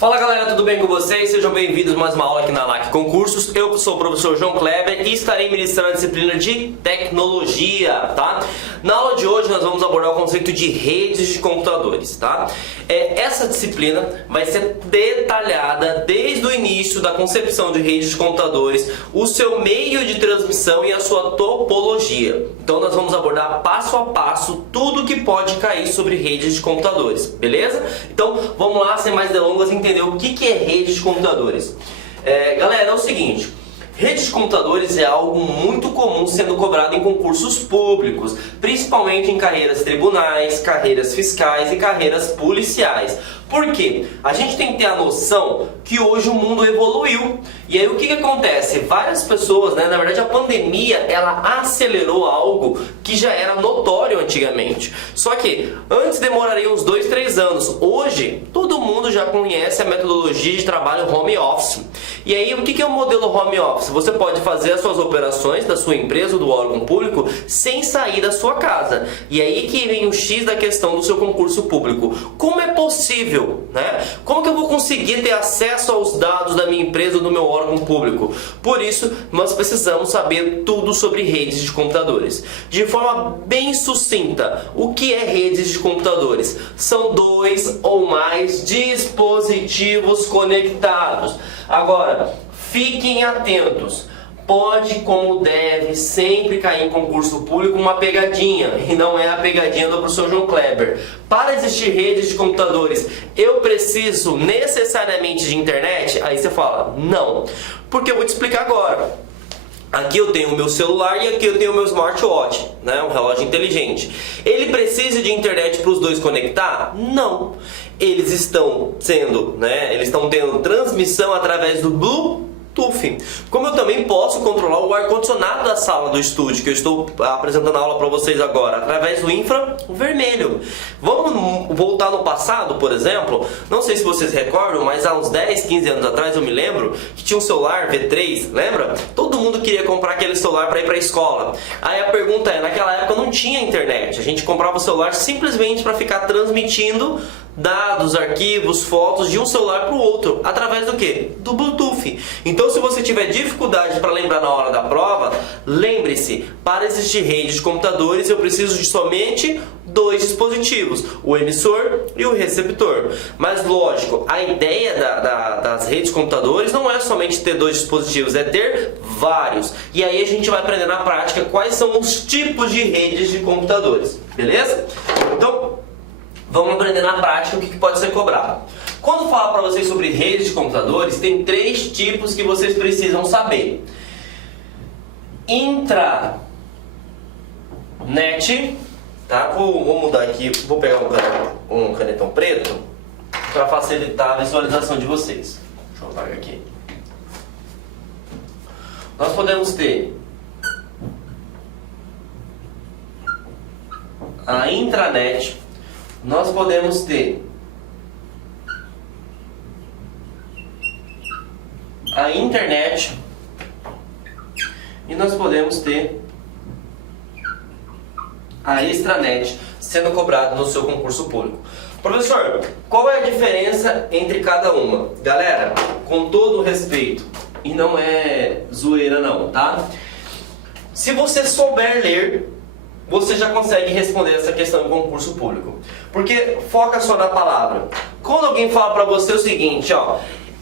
Fala galera, tudo bem com vocês? Sejam bem-vindos a mais uma aula aqui na LAC Concursos. Eu sou o professor João Kleber e estarei ministrando a disciplina de Tecnologia, tá? Na aula de hoje nós vamos abordar o conceito de redes de computadores, tá? Essa disciplina vai ser detalhada desde o início da concepção de redes de computadores, o seu meio de transmissão e a sua topologia. Então nós vamos abordar passo a passo tudo que pode cair sobre redes de computadores, beleza? Então vamos lá, sem mais delongas, entender o que é rede de computadores. Galera, é o seguinte: rede de computadores é algo muito comum sendo cobrado em concursos públicos, principalmente em carreiras tribunais, carreiras fiscais e carreiras policiais. Por quê? A gente tem que ter a noção que hoje o mundo evoluiu. E aí o que acontece? Várias pessoas, na verdade a pandemia, ela acelerou algo que já era notório antigamente. Só que antes demoraria uns 2, 3 anos. Hoje, todo mundo já conhece a metodologia de trabalho home office. E aí o que é o modelo home office? Você pode fazer as suas operações da sua empresa ou do órgão público sem sair da sua casa. E aí que vem o X da questão do seu concurso público. Como é possível? Como que eu vou conseguir ter acesso aos dados da minha empresa ou do meu órgão público? Por isso, nós precisamos saber tudo sobre redes de computadores. De forma bem sucinta, o que é redes de computadores? São 2 ou mais dispositivos conectados. Agora, fiquem atentos. Pode, como deve, sempre cair em concurso público uma pegadinha, e não é a pegadinha do professor João Kleber. Para existir redes de computadores, eu preciso necessariamente de internet? Aí você fala, não. Porque eu vou te explicar agora. Aqui eu tenho o meu celular e aqui eu tenho o meu smartwatch, um relógio inteligente. Ele precisa de internet para os dois conectar? Não. Eles estão tendo transmissão através do Bluetooth. Como eu também posso controlar o ar-condicionado da sala do estúdio, que eu estou apresentando a aula para vocês agora, através do infravermelho. Vamos voltar no passado, por exemplo. Não sei se vocês recordam, mas há uns 10, 15 anos atrás eu me lembro que tinha um celular V3, lembra? Todo mundo queria comprar aquele celular para ir para a escola. Aí a pergunta naquela época não tinha internet. A gente comprava o celular simplesmente para ficar transmitindo dados, arquivos, fotos de um celular para o outro, através do quê? Do Bluetooth. Então, se você tiver dificuldade para lembrar na hora da prova, lembre-se, para existir rede de computadores eu preciso de somente 2 dispositivos, o emissor e o receptor. Mas lógico, a ideia das redes de computadores não é somente ter 2 dispositivos, é ter vários. E aí a gente vai aprender na prática quais são os tipos de redes de computadores, beleza? Então, vamos aprender na prática o que pode ser cobrado. Quando falar para vocês sobre redes de computadores, tem 3 tipos que vocês precisam saber. Intranet, tá? Vou mudar aqui, vou pegar um canetão preto para facilitar a visualização de vocês. Deixa eu apagar aqui. Nós podemos ter a intranet. Nós podemos ter a internet e nós podemos ter a extranet sendo cobrado no seu concurso público. Professor, qual é a diferença entre cada uma? Galera, com todo respeito, e não é zoeira não, tá? Se você souber ler, você já consegue responder essa questão em concurso público. Porque foca só na palavra. Quando alguém fala para você o seguinte,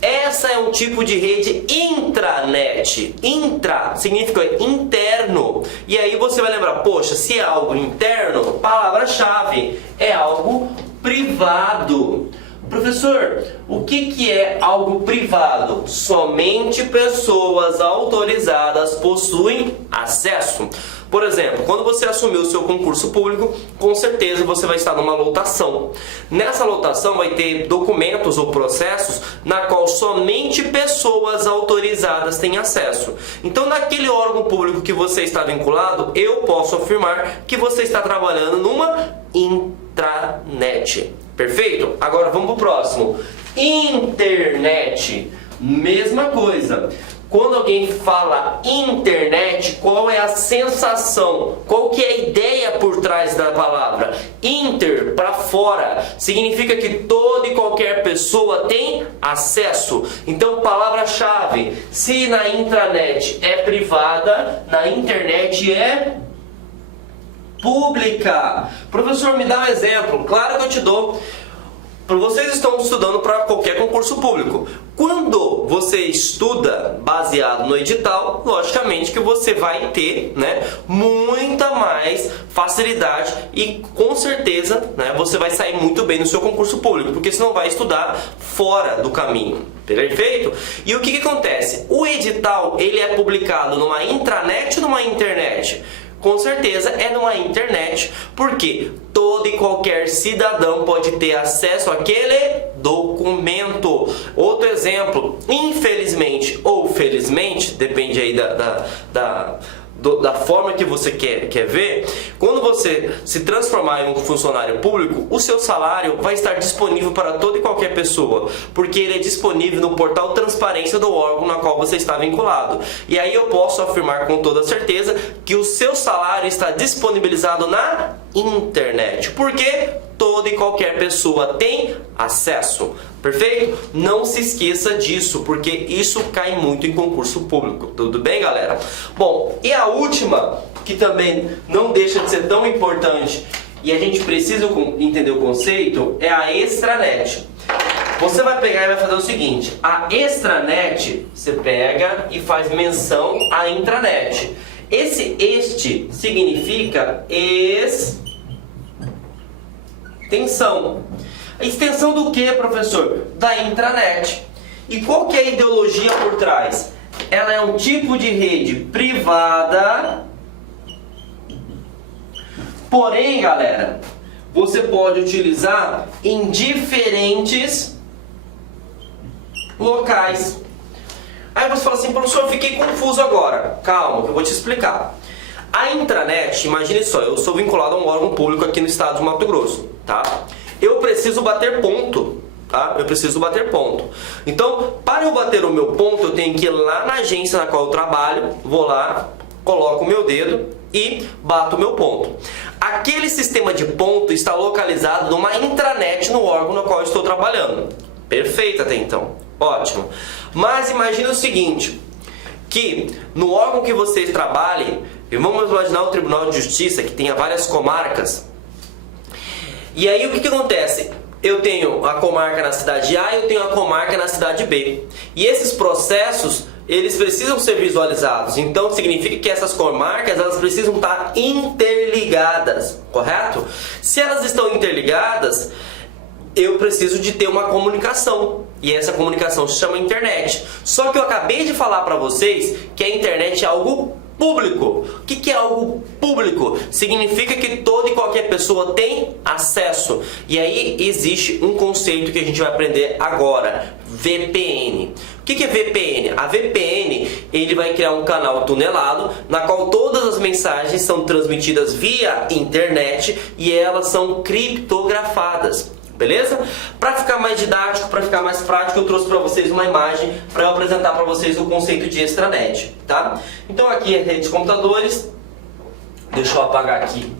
essa é um tipo de rede intranet. Intra significa interno. E aí você vai lembrar, poxa, se é algo interno, palavra-chave, é algo privado. Professor, o que é algo privado? Somente pessoas autorizadas possuem acesso. Por exemplo, quando você assumir o seu concurso público, com certeza você vai estar numa lotação. Nessa lotação vai ter documentos ou processos na qual somente pessoas autorizadas têm acesso. Então, naquele órgão público que você está vinculado, eu posso afirmar que você está trabalhando numa intranet. Perfeito? Agora vamos para o próximo. Internet. Mesma coisa. Quando alguém fala internet, qual é a sensação? Qual que é a ideia por trás da palavra? Inter, para fora, significa que toda e qualquer pessoa tem acesso. Então, palavra-chave, se na intranet é privada, na internet é pública. Professor, me dá um exemplo. Claro que eu te dou. Vocês estão estudando para qualquer concurso público. Quando você estuda baseado no edital, logicamente que você vai ter, né, muita mais facilidade e com certeza, né, você vai sair muito bem no seu concurso público, porque você não vai estudar fora do caminho. Perfeito? E o que acontece? O edital, ele é publicado numa intranet ou numa internet? Com certeza é numa internet, porque todo e qualquer cidadão pode ter acesso àquele documento. Outro exemplo, infelizmente ou felizmente, depende aí da forma que você quer ver, quando você se transformar em um funcionário público, o seu salário vai estar disponível para toda e qualquer pessoa, porque ele é disponível no portal Transparência do órgão na qual você está vinculado. E aí eu posso afirmar com toda certeza que o seu salário está disponibilizado na internet, porque toda e qualquer pessoa tem acesso. Perfeito? Não se esqueça disso, porque isso cai muito em concurso público. Tudo bem, galera? Bom, e a última, que também não deixa de ser tão importante e a gente precisa entender o conceito, é a extranet. Você vai pegar e vai fazer o seguinte: a extranet, você pega e faz menção à intranet. Este significa extensão. A extensão do que, professor? Da intranet. E qual que é a ideologia por trás? Ela é um tipo de rede privada. Porém, galera, você pode utilizar em diferentes locais. Aí você fala assim: professor, eu fiquei confuso agora. Calma, que eu vou te explicar. A intranet, imagine só, eu sou vinculado a um órgão público aqui no estado de Mato Grosso, tá? Eu preciso bater ponto, tá? Eu preciso bater ponto. Então, para eu bater o meu ponto, eu tenho que ir lá na agência na qual eu trabalho, vou lá, coloco o meu dedo e bato o meu ponto. Aquele sistema de ponto está localizado numa intranet no órgão no qual eu estou trabalhando. Perfeito até então. Ótimo. Mas imagine o seguinte, que no órgão que você trabalhe, vamos imaginar um tribunal de justiça que tenha várias comarcas. E aí o que acontece? Eu tenho a comarca na cidade A e eu tenho a comarca na cidade B. E esses processos, eles precisam ser visualizados. Então significa que essas comarcas, elas precisam estar interligadas, correto? Se elas estão interligadas, eu preciso de ter uma comunicação. E essa comunicação se chama internet. Só que eu acabei de falar para vocês que a internet é algo público. O que é algo público? Significa que toda e qualquer pessoa tem acesso. E aí existe um conceito que a gente vai aprender agora: VPN. O que é VPN? A VPN, ele vai criar um canal tunelado na qual todas as mensagens são transmitidas via internet e elas são criptografadas. Beleza? Para ficar mais didático, para ficar mais prático, eu trouxe para vocês uma imagem para eu apresentar para vocês o conceito de extranet, tá? Então aqui é a rede de computadores. Deixa eu apagar aqui.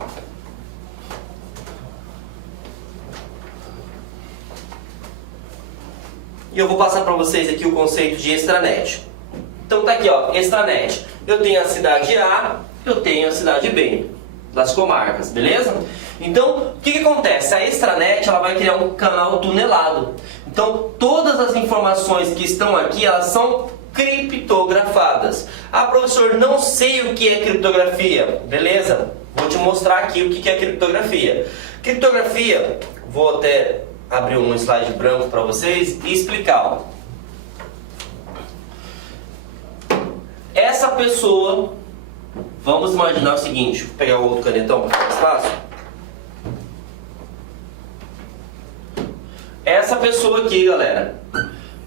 E eu vou passar para vocês aqui o conceito de extranet. Então tá aqui, ó, extranet. Eu tenho a cidade A, eu tenho a cidade B, das comarcas, beleza? Então, o que acontece? A extranet, ela vai criar um canal tunelado. Então, todas as informações que estão aqui, elas são criptografadas. Ah, professor, não sei o que é criptografia. Beleza? Vou te mostrar aqui o que é criptografia. Criptografia, vou até abrir um slide branco para vocês e explicar. Essa pessoa, vamos imaginar o seguinte, vou pegar o outro canetão para ficar mais fácil. Essa pessoa aqui, galera,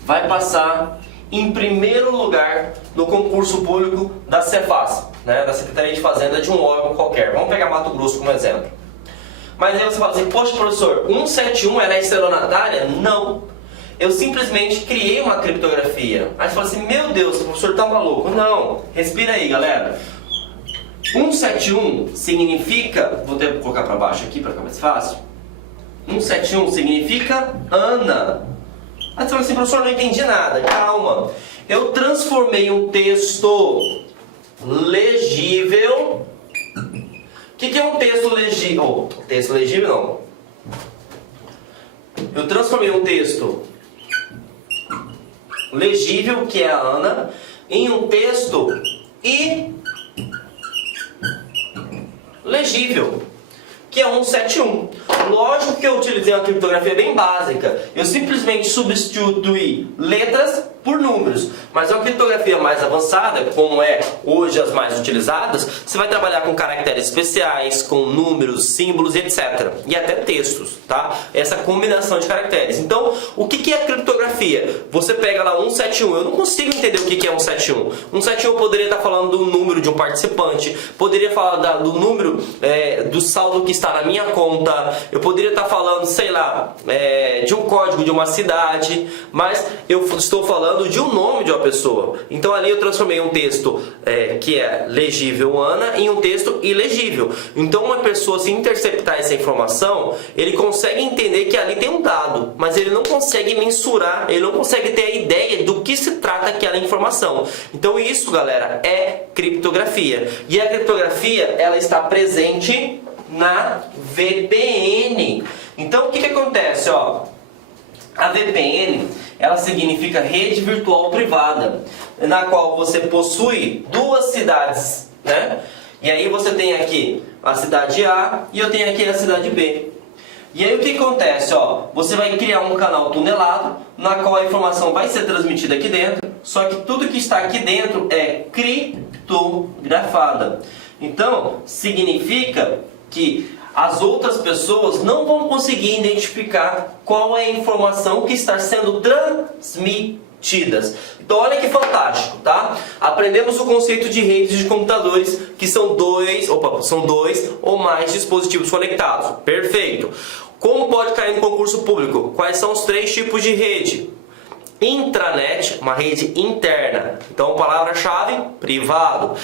vai passar em primeiro lugar no concurso público da Cefaz, né, da Secretaria de Fazenda de um órgão qualquer. Vamos pegar Mato Grosso como exemplo. Mas aí você fala assim: poxa, professor, 171 ela é estelionatária? Não. eu simplesmente criei uma criptografia. Aí você fala assim, meu Deus, o professor tá maluco. Não, respira aí, galera. 171 significa, vou até colocar para baixo aqui para ficar mais fácil. 171 significa Ana. Aí você fala assim, professor, não entendi nada. Calma, eu transformei um texto legível. O que é um texto legível? Texto legível não. Eu transformei um texto legível, que é a Ana, em um texto ilegível, que é 171. Lógico que eu utilizei uma criptografia bem básica. Eu simplesmente substituí letras por números. Mas uma criptografia mais avançada, como é hoje as mais utilizadas, você vai trabalhar com caracteres especiais, com números, símbolos, etc. E até textos, tá? Essa combinação de caracteres. Então, o que é criptografia? Você pega lá 171. Eu não consigo entender o que é 171. 171 poderia estar falando do número de um participante, poderia falar do número do saldo que está na minha conta, eu poderia estar falando, sei lá, de um código de uma cidade, mas eu estou falando de um nome de uma pessoa. Então ali eu transformei um texto que é legível Ana em um texto ilegível. Então uma pessoa, se interceptar essa informação, ele consegue entender que ali tem um dado, mas ele não consegue mensurar, ele não consegue ter a ideia do que se trata aquela informação. Então isso, galera, é criptografia. E a criptografia, ela está presente na VPN. Então o que acontece, ó? A VPN, ela significa rede virtual privada, na qual você possui duas cidades, né? E aí você tem aqui a cidade A e eu tenho aqui a cidade B. E aí o que acontece, ó? Você vai criar um canal tunelado, na qual a informação vai ser transmitida aqui dentro, só que tudo que está aqui dentro é criptografada. Então, significa que as outras pessoas não vão conseguir identificar qual é a informação que está sendo transmitida. Então olha que fantástico, tá? Aprendemos o conceito de redes de computadores, que são dois ou mais dispositivos conectados. Perfeito. Como pode cair no concurso público? Quais são os 3 tipos de rede? Intranet, uma rede interna. Então palavra-chave, privado.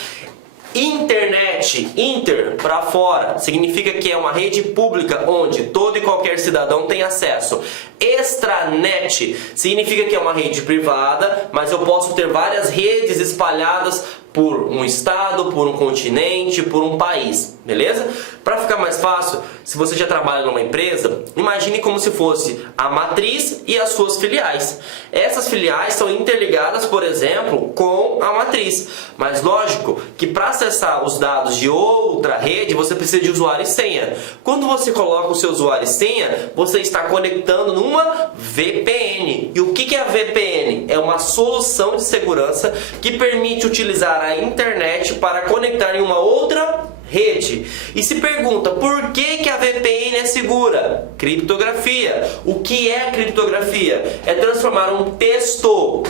Internet, inter, para fora, significa que é uma rede pública onde todo e qualquer cidadão tem acesso. Extranet significa que é uma rede privada, mas eu posso ter várias redes espalhadas por um estado, por um continente, por um país, beleza? Para ficar mais fácil, se você já trabalha numa empresa, imagine como se fosse a matriz e as suas filiais. Essas filiais são interligadas, por exemplo, com a matriz. Mas lógico que para acessar os dados de outra rede, você precisa de usuário e senha. Quando você coloca o seu usuário e senha, você está conectando numa VPN. E o que é a VPN? É uma solução de segurança que permite utilizar a internet para conectar em uma outra rede. E se pergunta, por que a VPN é segura? Criptografia. O que é criptografia? É transformar um texto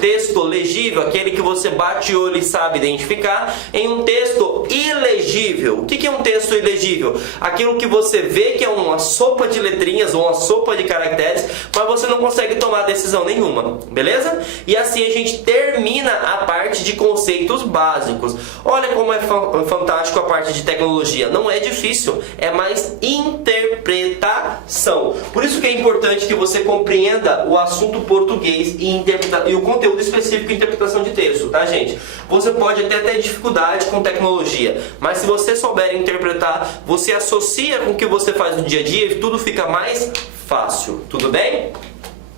legível, aquele que você bate o olho e sabe identificar, em um texto ilegível. O que é um texto ilegível? Aquilo que você vê que é uma sopa de letrinhas ou uma sopa de caracteres, mas você não consegue tomar decisão nenhuma, beleza? E assim a gente termina a parte de conceitos básicos. Olha como é fantástico a parte de tecnologia. Não é difícil, é mais interpretação. Por isso que é importante que você compreenda o assunto português e o conteúdo específico de interpretação de texto, tá, gente? Você pode até ter dificuldade com tecnologia, mas se você souber interpretar, você associa com o que você faz no dia a dia e tudo fica mais fácil, tudo bem?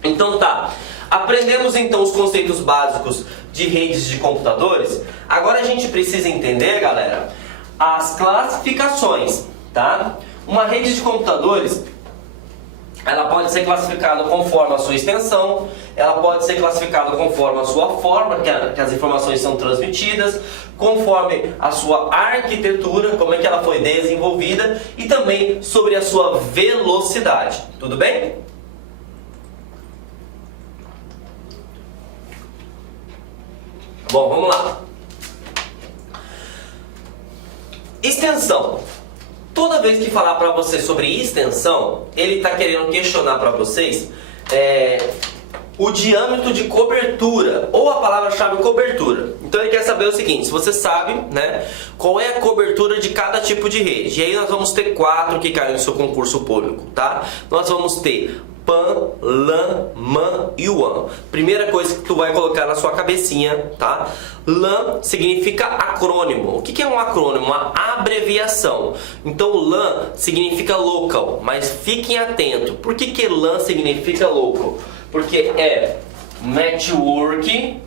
Então tá, aprendemos então os conceitos básicos de redes de computadores. Agora a gente precisa entender, galera, as classificações, tá? Uma rede de computadores, ela pode ser classificada conforme a sua extensão, ela pode ser classificada conforme a sua forma que as informações são transmitidas, conforme a sua arquitetura, como é que ela foi desenvolvida, e também sobre a sua velocidade. Tudo bem? Bom, vamos lá. Extensão. Toda vez que falar para você sobre extensão, ele está querendo questionar para vocês o diâmetro de cobertura, ou a palavra-chave cobertura. Então ele quer saber o seguinte, se você sabe, né, qual é a cobertura de cada tipo de rede. E aí nós vamos ter 4 que caem no seu concurso público, tá? Nós vamos ter PAN, LAN, MAN e WAN. Primeira coisa que tu vai colocar na sua cabecinha, tá? LAN significa acrônimo. O que é um acrônimo? Uma abreviação. Então LAN significa local, mas fiquem atentos. Por que LAN significa local? Porque é Network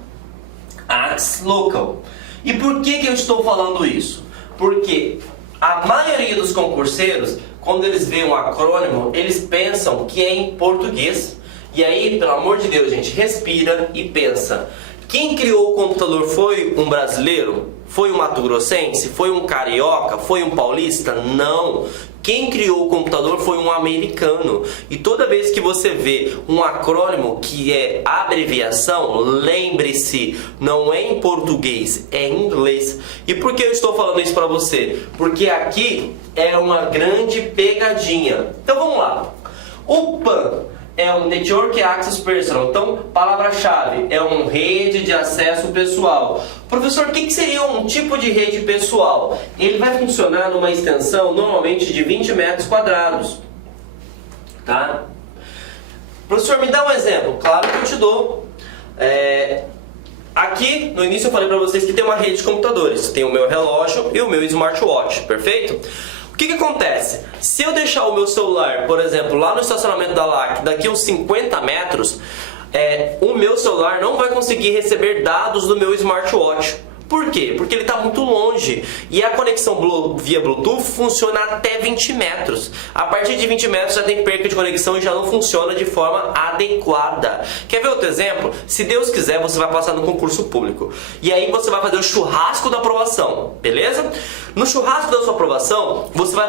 Access Local. E por que eu estou falando isso? Porque a maioria dos concurseiros, quando eles veem um acrônimo, eles pensam que é em português. E aí, pelo amor de Deus, gente, respira e pensa. Quem criou o computador foi um brasileiro? Foi um mato-grossense? Foi um carioca? Foi um paulista? Não. Quem criou o computador foi um americano. E toda vez que você vê um acrônimo que é abreviação, lembre-se, não é em português, é em inglês. E por que eu estou falando isso para você? Porque aqui é uma grande pegadinha. Então vamos lá. O PAN é um Network Access Personal. Então, palavra-chave é uma rede de acesso pessoal. Professor, o que seria um tipo de rede pessoal? Ele vai funcionar numa extensão normalmente de 20 metros quadrados. Tá? Professor, me dá um exemplo. Claro que eu te dou. Aqui, no início eu falei para vocês que tem uma rede de computadores. Tem o meu relógio e o meu smartwatch, perfeito? O que acontece? Se eu deixar o meu celular, por exemplo, lá no estacionamento da LAC, daqui uns 50 metros, o meu celular não vai conseguir receber dados do meu smartwatch. Por quê? Porque ele está muito longe e a conexão via Bluetooth funciona até 20 metros. A partir de 20 metros já tem perca de conexão e já não funciona de forma adequada. Quer ver outro exemplo? Se Deus quiser, você vai passar no concurso público. E aí você vai fazer o churrasco da aprovação, beleza? No churrasco da sua aprovação, você vai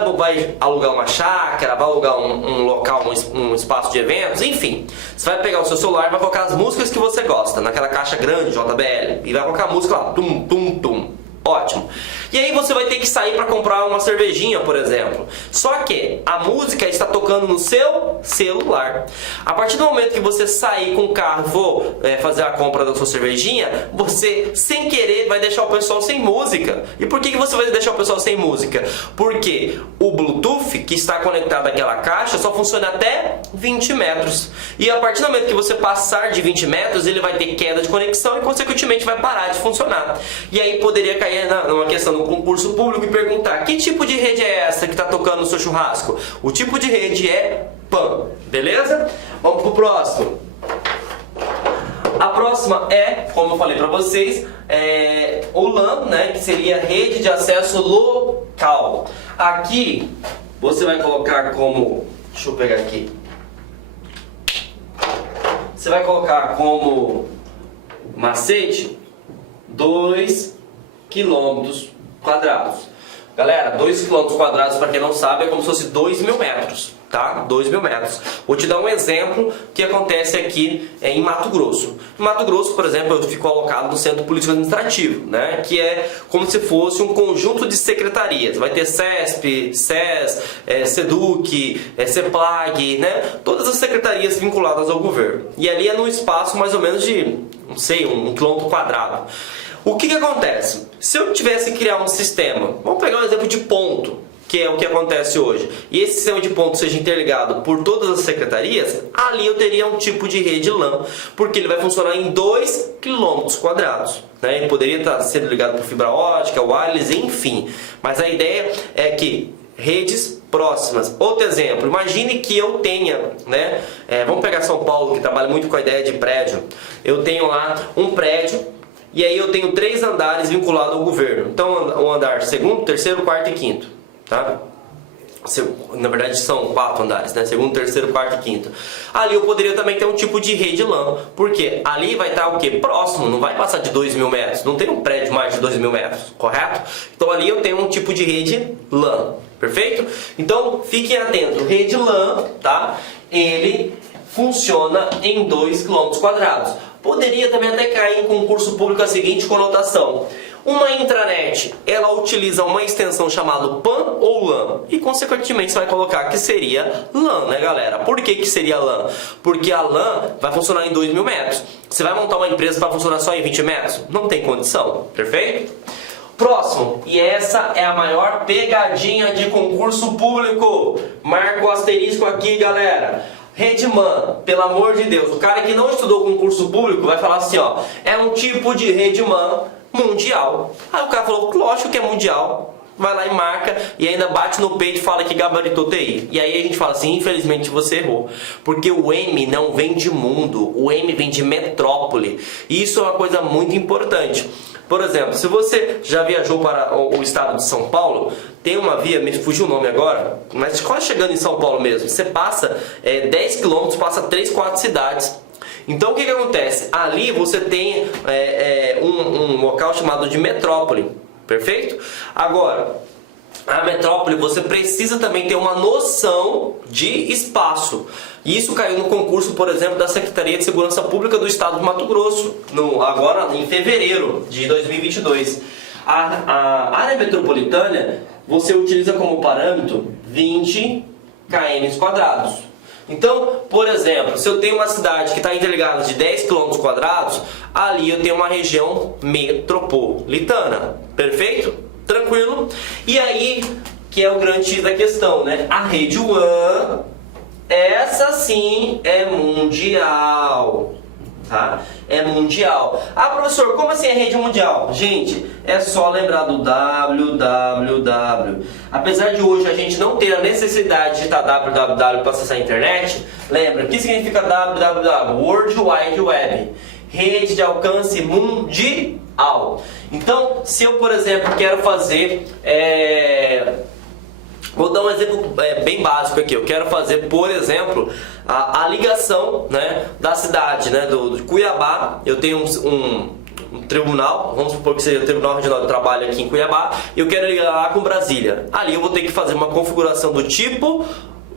alugar uma chácara, vai alugar um local, um espaço de eventos, enfim. Você vai pegar o seu celular e vai colocar as músicas que você gosta, naquela caixa grande, JBL, e vai colocar a música lá, tum, tum, tum. Ótimo. E aí você vai ter que sair para comprar uma cervejinha, por exemplo. Só que a música está tocando no seu celular. A partir do momento que você sair com o carro e for fazer a compra da sua cervejinha, você, sem querer, vai deixar o pessoal sem música. E por que você vai deixar o pessoal sem música? Porque o Bluetooth que está conectado àquela caixa só funciona até 20 metros. E a partir do momento que você passar de 20 metros, ele vai ter queda de conexão e, consequentemente, vai parar de funcionar. E aí poderia cair numa questão do concurso público e perguntar: que tipo de rede é essa que está tocando no seu churrasco? O tipo de rede é PAN, beleza? Vamos pro próximo. A próxima é, como eu falei para vocês, o LAN, né, que seria rede de acesso local. Aqui você vai colocar como, deixa eu pegar aqui, você vai colocar como macete 2 quilômetros quadrados. Galera, 2 quilômetros quadrados, para quem não sabe, é como se fosse 2.000 metros, tá? 2.000 metros. Vou te dar um exemplo que acontece aqui em Mato Grosso. Em Mato Grosso, por exemplo, eu fico alocado no Centro Político Administrativo, né? Que é como se fosse um conjunto de secretarias. Vai ter CESP, SES, SEDUC, CEPLAG, né? Todas as secretarias vinculadas ao governo. E ali é num espaço mais ou menos de, não sei, 1 quilômetro quadrado. O que acontece? Se eu tivesse que criar um sistema, vamos pegar um exemplo de ponto, que é o que acontece hoje, e esse sistema de ponto seja interligado por todas as secretarias, ali eu teria um tipo de rede LAN, porque ele vai funcionar em 2 quilômetros quadrados. Né? Ele poderia estar sendo ligado por fibra ótica, wireless, enfim. Mas a ideia é que redes próximas. Outro exemplo, imagine que eu tenha, né? Vamos pegar São Paulo, que trabalha muito com a ideia de prédio. Eu tenho lá um prédio, e aí eu tenho 3 andares vinculados ao governo. Então o andar 2º, 3º, 4º e 5º, tá? Na verdade são 4 andares, né? 2º, 3º, 4º e 5º. Ali eu poderia também ter um tipo de rede LAN, porque ali vai estar o quê? Próximo, não vai passar de 2.000 metros. Não tem um prédio mais de 2.000 metros, correto? Então ali eu tenho um tipo de rede LAN, perfeito? Então fiquem atentos, rede LAN, tá? Ele funciona em 2 km². Poderia também até cair em concurso público a seguinte conotação: uma intranet, ela utiliza uma extensão chamada PAN ou LAN? E consequentemente você vai colocar que seria LAN, né, galera? Por que seria LAN? Porque a LAN vai funcionar em 2.000 metros. Você vai montar uma empresa para funcionar só em 20 metros? Não tem condição, perfeito? Próximo, e essa é a maior pegadinha de concurso público. Marca o asterisco aqui, galera. Redeman, pelo amor de Deus, o cara que não estudou concurso público vai falar assim, ó, é um tipo de redeman mundial. Aí o cara falou, lógico que é mundial. Vai lá e marca e ainda bate no peito e fala que gabaritou TI. E aí a gente fala assim, infelizmente você errou. Porque o M não vem de mundo, o M vem de metrópole. E isso é uma coisa muito importante. Por exemplo, se você já viajou para o estado de São Paulo, tem uma via, me fugiu o nome agora, mas quase chegando em São Paulo mesmo, você passa 10 km, passa 3, 4 cidades. Então o que acontece? Ali você tem um local chamado de metrópole, perfeito? Agora, a metrópole você precisa também ter uma noção de espaço. Isso caiu no concurso, por exemplo, da Secretaria de Segurança Pública do Estado de Mato Grosso, agora em fevereiro de 2022. A área metropolitana você utiliza como parâmetro 20 km². Então, por exemplo, se eu tenho uma cidade que está interligada de 10 km², ali eu tenho uma região metropolitana. Perfeito? Tranquilo? E aí, que é o grande X da questão, né? A rede WAN, essa sim é mundial. Tá? É mundial. Ah, professor, como assim é rede mundial? Gente, é só lembrar do www. Apesar de hoje a gente não ter a necessidade de digitar www para acessar a internet, lembra, o que significa www? World Wide Web. Rede de alcance mundial. Então, se eu, por exemplo, quero fazer... Vou dar um exemplo bem básico aqui. Eu quero fazer, por exemplo, a ligação, né, da cidade, né, de Cuiabá. Eu tenho um tribunal, vamos supor que seja o Tribunal Regional do Trabalho aqui em Cuiabá, e eu quero ligar lá com Brasília. Ali eu vou ter que fazer uma configuração do tipo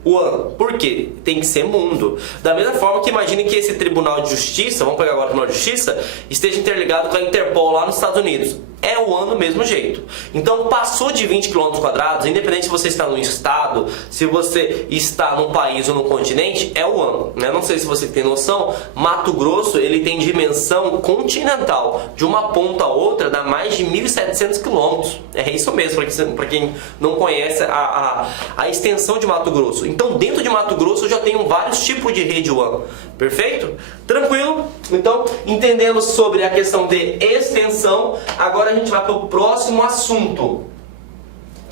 WAN. Por quê? Tem que ser mundo. Da mesma forma que imagine que esse Tribunal de Justiça, vamos pegar agora o Tribunal de Justiça, esteja interligado com a Interpol lá nos Estados Unidos. É o WAN do mesmo jeito. Então passou de 20 km², independente se você está no estado, se você está num país ou num continente, é o WAN, né? Não sei se você tem noção, Mato Grosso ele tem dimensão continental. De uma ponta a outra dá mais de 1.700 km. É isso mesmo, para quem não conhece a extensão de Mato Grosso. Então dentro de Mato Grosso eu já tenho vários tipos de rede WAN. Perfeito? Tranquilo? Então entendemos sobre a questão de extensão. Agora a gente vai para o próximo assunto,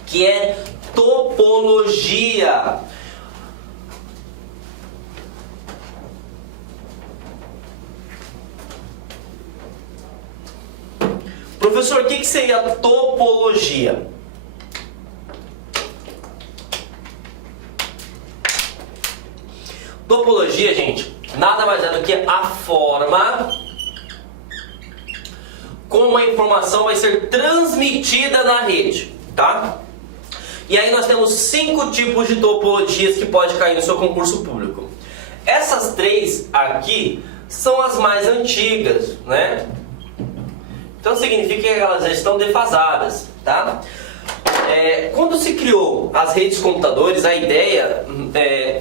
que é topologia. Professor, o que seria topologia? Topologia, gente, nada mais é do que a forma como a informação vai ser transmitida na rede, tá? E aí nós temos 5 tipos de topologias que pode cair no seu concurso público. Essas 3 aqui são as mais antigas, né? Então significa que elas já estão defasadas, tá? Quando se criou as redes de computadores, a ideia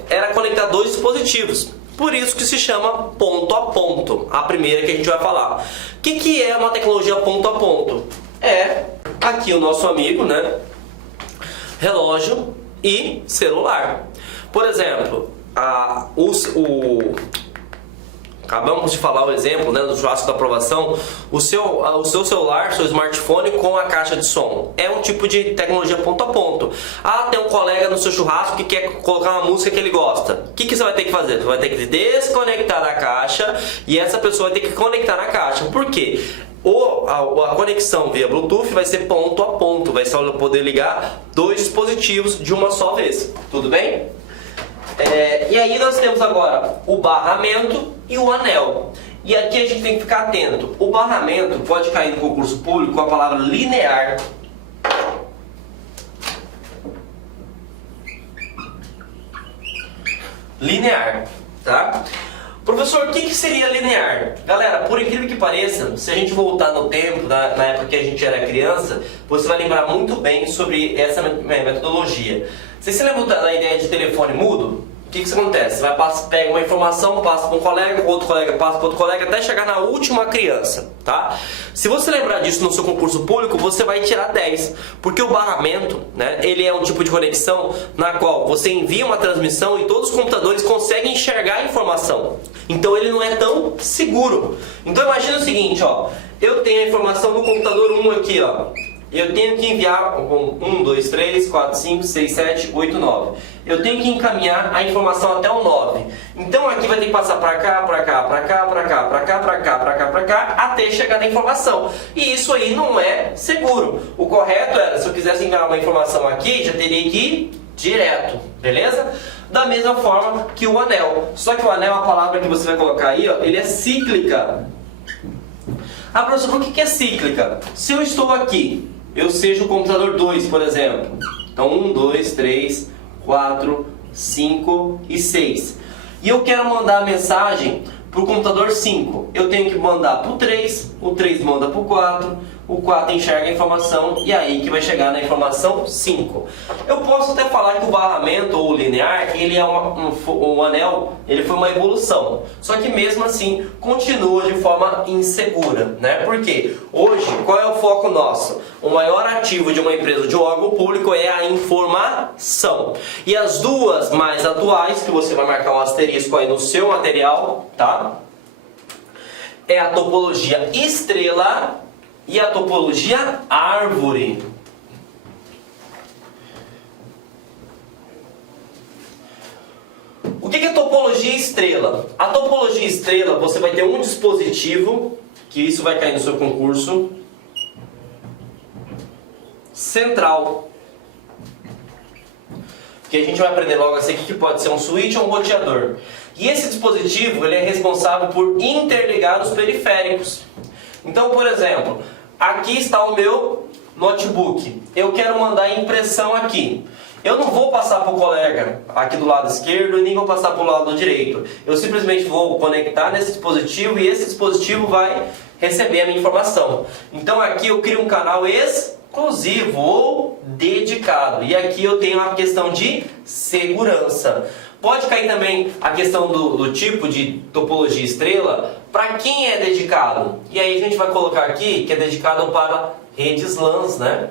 era conectar 2 dispositivos. Por isso que se chama ponto a ponto, a primeira que a gente vai falar. O que é uma tecnologia ponto a ponto? É aqui o nosso amigo, né? Relógio e celular. Por exemplo, acabamos de falar o exemplo, né, do churrasco da aprovação. O seu celular, seu smartphone com a caixa de som é um tipo de tecnologia ponto a ponto. Ah, tem um colega no seu churrasco que quer colocar uma música que ele gosta. O que você vai ter que fazer? Você vai ter que desconectar da caixa e essa pessoa vai ter que conectar na caixa. Por quê? A conexão via Bluetooth vai ser ponto a ponto. Vai só poder ligar 2 dispositivos de uma só vez. Tudo bem? E aí nós temos agora o barramento e o anel. E aqui a gente tem que ficar atento. O barramento pode cair no concurso público com a palavra linear. Linear. tá? Professor, o que seria linear? Galera, por incrível que pareça, se a gente voltar no tempo, na época que a gente era criança, você vai lembrar muito bem sobre essa metodologia. Você se lembra da ideia de telefone mudo? O que acontece? Você pega uma informação, passa para um colega, outro colega passa para outro colega, até chegar na última criança, tá? Se você lembrar disso no seu concurso público, você vai tirar 10, porque o barramento, né, ele é um tipo de conexão na qual você envia uma transmissão e todos os computadores conseguem enxergar a informação. Então ele não é tão seguro. Então imagina o seguinte, ó, eu tenho a informação no computador 1 aqui, ó. Eu tenho que enviar 1, 2, 3, 4, 5, 6, 7, 8, 9. Eu tenho que encaminhar a informação até o 9. Então aqui vai ter que passar para cá, para cá, para cá, para cá, para cá, para cá, para cá, para cá, até chegar na informação. E isso aí não é seguro. O correto era, se eu quisesse enviar uma informação aqui, já teria que ir direto, beleza? Da mesma forma que o anel. Só que o anel, a palavra que você vai colocar aí, ó, ele é cíclica. Ah, professor, o que é cíclica? Se eu estou aqui, eu seja o computador 2, por exemplo. Então 1, 2, 3, 4, 5 e 6. E eu quero mandar a mensagem para o computador 5. Eu tenho que mandar para o 3, o 3 manda para o 4, o 4 enxerga a informação e aí que vai chegar na informação 5. Eu posso até falar que o barramento ou o linear, ele é um anel, ele foi uma evolução. Só que mesmo assim continua de forma insegura, né? Porque hoje, qual é o foco nosso? O maior ativo de uma empresa, de um órgão público, é a informação. E as duas mais atuais, que você vai marcar um asterisco aí no seu material, tá? É a topologia estrela e a topologia árvore. O que é topologia estrela? A topologia estrela, você vai ter um dispositivo, que isso vai cair no seu concurso, central. Que a gente vai aprender logo assim que pode ser um switch ou um roteador. E esse dispositivo, ele é responsável por interligar os periféricos. Então, por exemplo, aqui está o meu notebook. Eu quero mandar impressão aqui. Eu não vou passar para o colega aqui do lado esquerdo e nem vou passar para o lado direito. Eu simplesmente vou conectar nesse dispositivo e esse dispositivo vai receber a minha informação. Então aqui eu crio um canal exclusivo ou dedicado. E aqui eu tenho a questão de segurança. Pode cair também a questão do tipo de topologia estrela, para quem é dedicado. E aí a gente vai colocar aqui que é dedicado para redes LANs, né?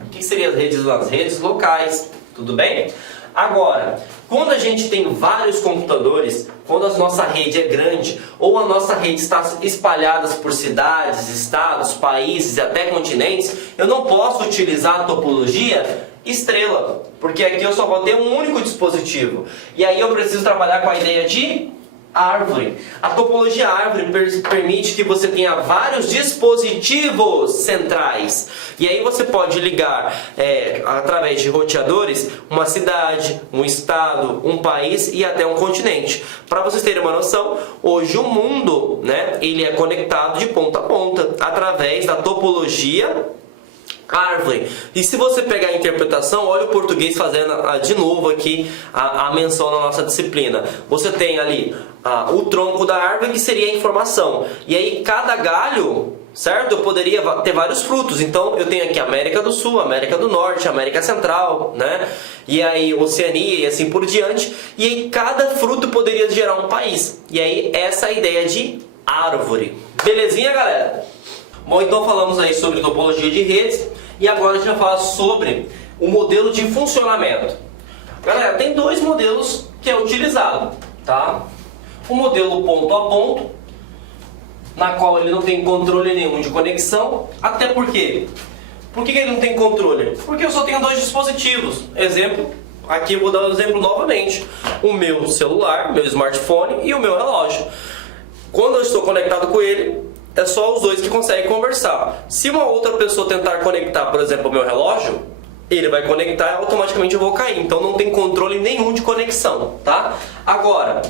O que seria as redes LANs? Redes locais, tudo bem? Agora, quando a gente tem vários computadores, quando a nossa rede é grande, ou a nossa rede está espalhada por cidades, estados, países e até continentes, eu não posso utilizar a topologia estrela, porque aqui eu só vou ter um único dispositivo. E aí eu preciso trabalhar com a ideia de árvore. A topologia árvore permite que você tenha vários dispositivos centrais. E aí você pode ligar, através de roteadores, uma cidade, um estado, um país e até um continente. Para vocês terem uma noção, hoje o mundo, né, ele é conectado de ponta a ponta, através da topologia árvore. E se você pegar a interpretação, olha o português fazendo de novo aqui a menção na nossa disciplina. Você tem ali o tronco da árvore, que seria a informação. E aí cada galho, certo? Eu poderia ter vários frutos. Então eu tenho aqui América do Sul, América do Norte, América Central, né? E aí Oceania e assim por diante. E aí cada fruto poderia gerar um país. E aí essa é a ideia de árvore. Belezinha, galera? Bom, então falamos aí sobre topologia de redes e agora a gente vai falar sobre o modelo de funcionamento. Galera, tem dois modelos que é utilizado, tá? O modelo ponto a ponto, na qual ele não tem controle nenhum de conexão. Até porque? Por que ele não tem controle? Porque eu só tenho dois dispositivos. Exemplo, aqui eu vou dar um exemplo novamente. O meu celular, meu smartphone e o meu relógio. Quando eu estou conectado com ele, é só os dois que conseguem conversar. Se uma outra pessoa tentar conectar, por exemplo, o meu relógio, ele vai conectar e automaticamente eu vou cair. Então não tem controle nenhum de conexão, tá? Agora,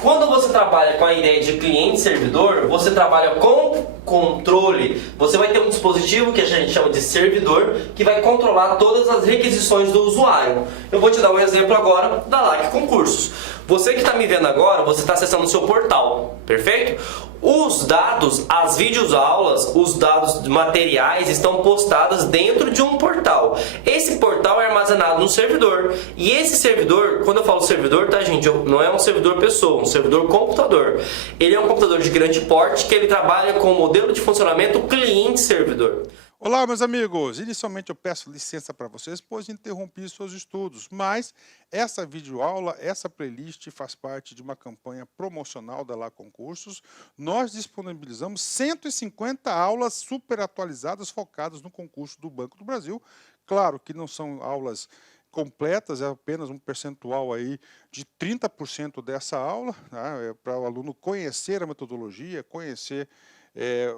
quando você trabalha com a ideia de cliente-servidor, você trabalha com controle. Você vai ter um dispositivo que a gente chama de servidor, que vai controlar todas as requisições do usuário. Eu vou te dar um exemplo agora da LAC Concursos. Você que está me vendo agora, você está acessando o seu portal, perfeito? Os dados, as videoaulas, os dados materiais estão postados dentro de um portal. Esse portal é armazenado no servidor. E esse servidor, quando eu falo servidor, tá, gente? Não é um servidor pessoa, é um servidor computador. Ele é um computador de grande porte que ele trabalha com o modelo de funcionamento cliente-servidor. Olá, meus amigos! Inicialmente eu peço licença para vocês, pois interrompi seus estudos, mas essa videoaula, essa playlist faz parte de uma campanha promocional da LAC Concursos. Nós disponibilizamos 150 aulas super atualizadas focadas no concurso do Banco do Brasil. Claro que não são aulas completas, é apenas um percentual aí de 30% dessa aula, né, para o aluno conhecer a metodologia, conhecer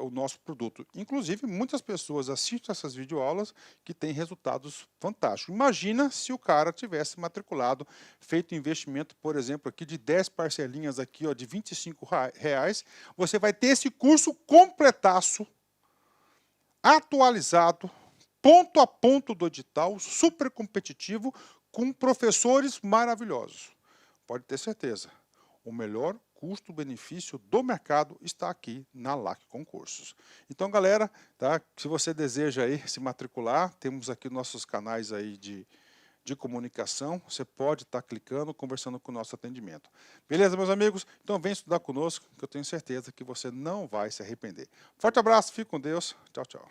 o nosso produto. Inclusive, muitas pessoas assistem essas videoaulas que têm resultados fantásticos. Imagina se o cara tivesse matriculado, feito investimento, por exemplo, aqui de 10 parcelinhas aqui, ó, de R$25, você vai ter esse curso completaço, atualizado, ponto a ponto do edital, super competitivo, com professores maravilhosos. Pode ter certeza, o melhor custo-benefício do mercado está aqui na LAC Concursos. Então, galera, tá? Se você deseja aí se matricular, temos aqui nossos canais aí de comunicação, você pode estar clicando, conversando com o nosso atendimento. Beleza, meus amigos? Então, vem estudar conosco, que eu tenho certeza que você não vai se arrepender. Forte abraço, fique com Deus. Tchau, tchau.